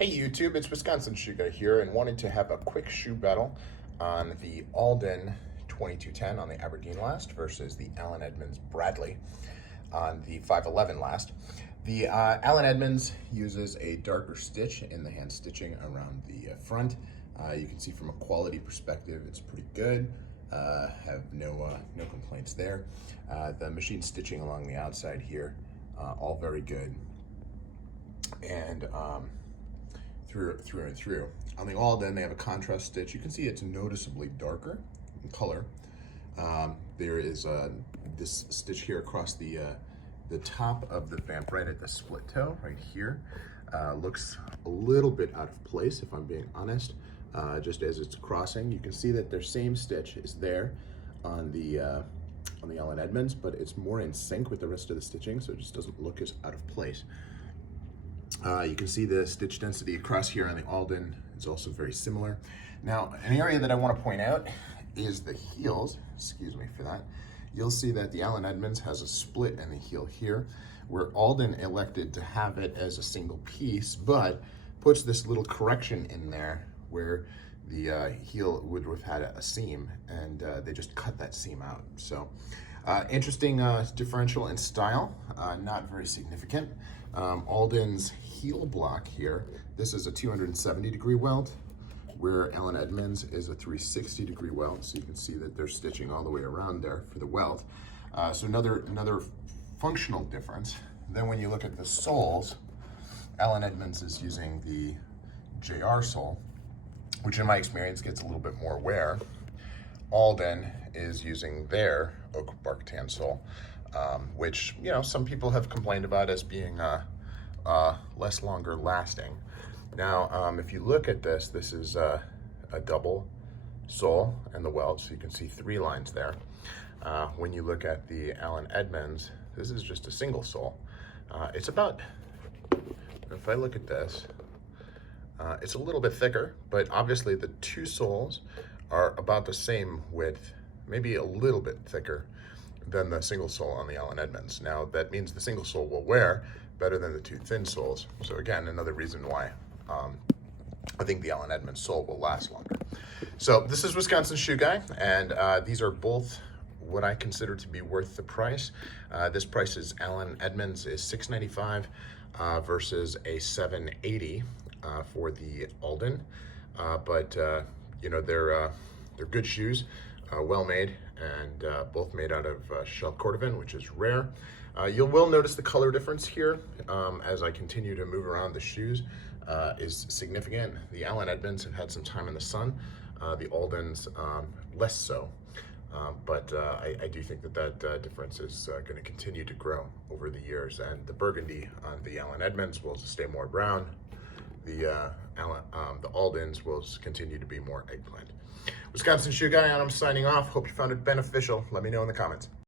Hey YouTube, it's Wisconsin Shoe Guy here, and wanted to have a quick shoe battle on the Alden 2210 on the Aberdeen last versus the Allen Edmonds Bradley on the 511 last. The Allen Edmonds uses a darker stitch in the hand stitching around the front. You can see from a quality perspective, it's pretty good. Have no complaints there. The machine stitching along the outside here, all very good. And through and through. On the Alden, they have a contrast stitch. You can see it's noticeably darker in color. There is this stitch here across the top of the vamp right at the split toe right here. Looks a little bit out of place, if I'm being honest, just as it's crossing. You can see that their same stitch is there on the Allen Edmonds, but it's more in sync with the rest of the stitching, so it just doesn't look as out of place. You can see the stitch density across here on the Alden is also very similar. Now, an area that I want to point out is the heels. Excuse me for that. You'll see that the Allen Edmonds has a split in the heel here, where Alden elected to have it as a single piece, but puts this little correction in there where the heel would have had a seam, and they just cut that seam out. So interesting differential in style, not very significant. Alden's heel block here, this is a 270-degree welt, where Allen Edmonds is a 360-degree welt. So you can see that they're stitching all the way around there for the welt. So another functional difference. Then when you look at the soles, Allen Edmonds is using the JR sole, which in my experience gets a little bit more wear. Alden is using their oak bark tan sole, which, you know, some people have complained about as being less longer lasting. Now, if you look at this, this is a double sole and the welt, so you can see 3 lines there. When you look at the Allen Edmonds, this is just a single sole. It's about, if I look at this, it's a little bit thicker, but obviously the 2 soles are about the same width, maybe a little bit thicker than the single sole on the Allen Edmonds. Now, that means the single sole will wear better than the 2 thin soles. So again, another reason why I think the Allen Edmonds sole will last longer. So this is Wisconsin Shoe Guy, and these are both what I consider to be worth the price. This price is Allen Edmonds is $695 versus a $780 for the Alden. But you know, they're good shoes, well made, and both made out of shell cordovan, which is rare. You will notice the color difference here as I continue to move around the shoes is significant. The Allen Edmonds have had some time in the sun, the Aldens less so. But I do think that difference is going to continue to grow over the years, and the burgundy on the Allen Edmonds will stay more brown. The Aldens will continue to be more eggplant. Wisconsin Shoe Guy, and I'm signing off. Hope you found it beneficial. Let me know in the comments.